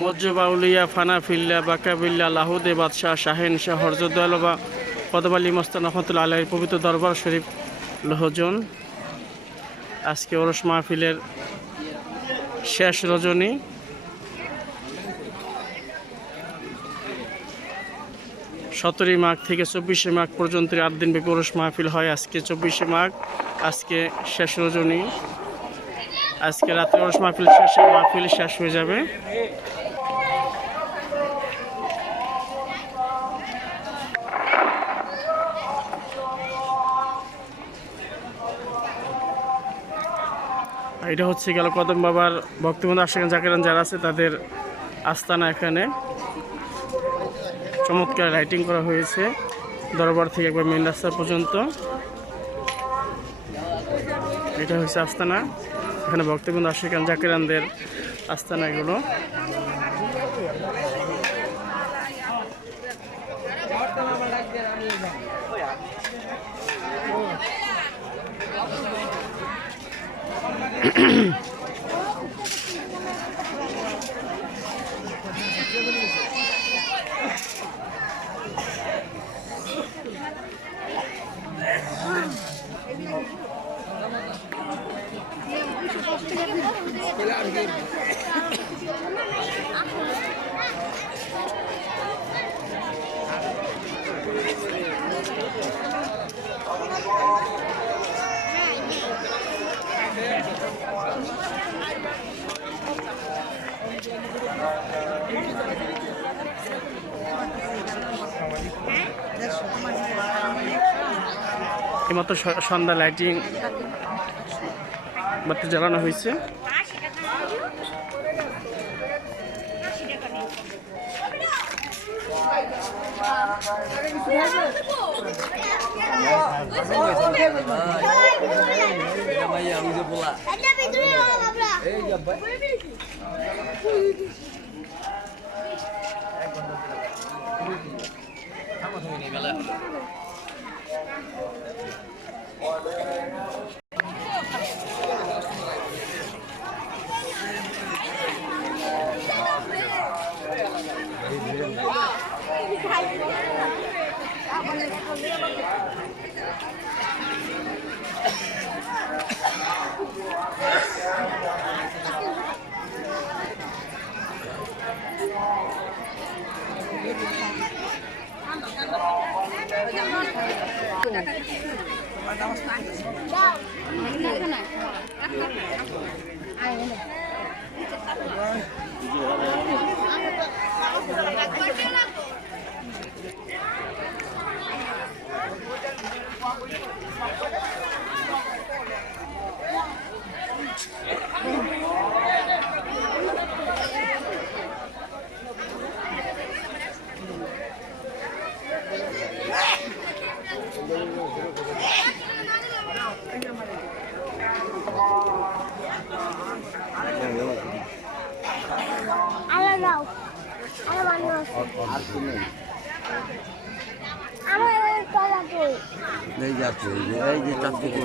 মজ্জবাউলিয়া ফানাফিল্লা বাকাবিল্লা লাহুদে বাদশাহ শাহেন শাহ হরজুদ্দৌলা কদম আলী মস্তান রহমতুল্লাহ আলাইহির পবিত্র দরবার শরীফ লোহজন। আজকে ওরস মাহফিলের শেষ রজনী। সতেরোই মাঘ থেকে 24শে মাঘ পর্যন্ত 8 দিন ব্যাপী ওরস মাহফিল হয়। আজকে 24শে মাঘ, আজকে শেষ রজনী। আজকে রাত্রে ওরস মাহফিল শেষ হয়ে যাবে। এটা হচ্ছে গেল কদম বাবার ভক্তবৃন্দ আশিকান জাকিরান যারা আছে তাদের আস্তানা। এখানে চমৎকার লাইটিং করা হয়েছে দরবার থেকে একবার মেন রাস্তা পর্যন্ত। এটা হচ্ছে আস্তানা, এখানে ভক্তবৃন্দ আশিকান জাকিরানদের আস্তানা এগুলো। এইমাত্র সন্ধ্যা লাইটিং বাতি জ্বালানো হয়েছে। नहीं जाते ये चाकू को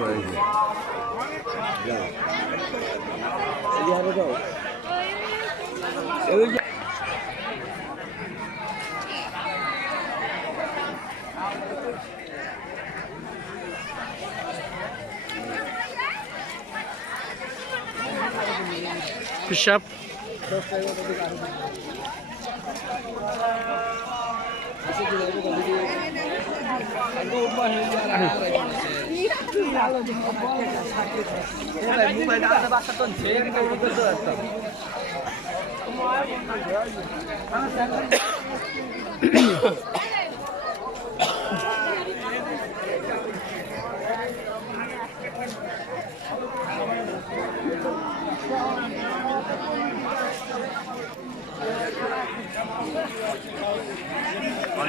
পিসাব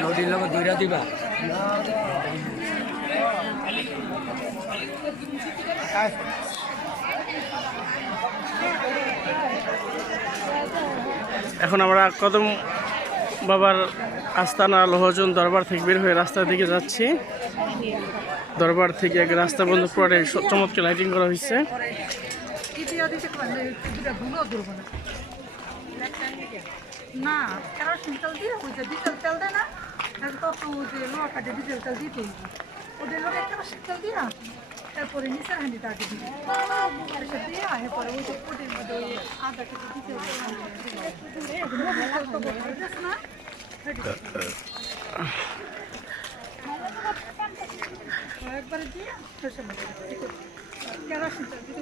নদীর লোক দৌড়া দিবা এখন আমরা কদম বাবার আস্তানা লোহজন দরবার থেকে বের হয়ে রাস্তার দিকে যাচ্ছি। দরবার থেকে এক রাস্তা বন্ধ করে চমৎকার লাইটিং করা হয়েছে। না কেরোসিন তেল দিয়ে ওই যে ডিজেল তেল দেয় না তত যে লোয়া কাটে ডিজেল তেল দিতেই ওদের লোক কেরোসিন তেল দিয়া তারপরে নিচের হাঁড়িটা আগে দিবি এসব দিয়ে আহে পরে ওই যে পোটের মধ্যে ওই আদা কেটে দিতে না একবারে দিয়ে কেরোসিন তেল দিতে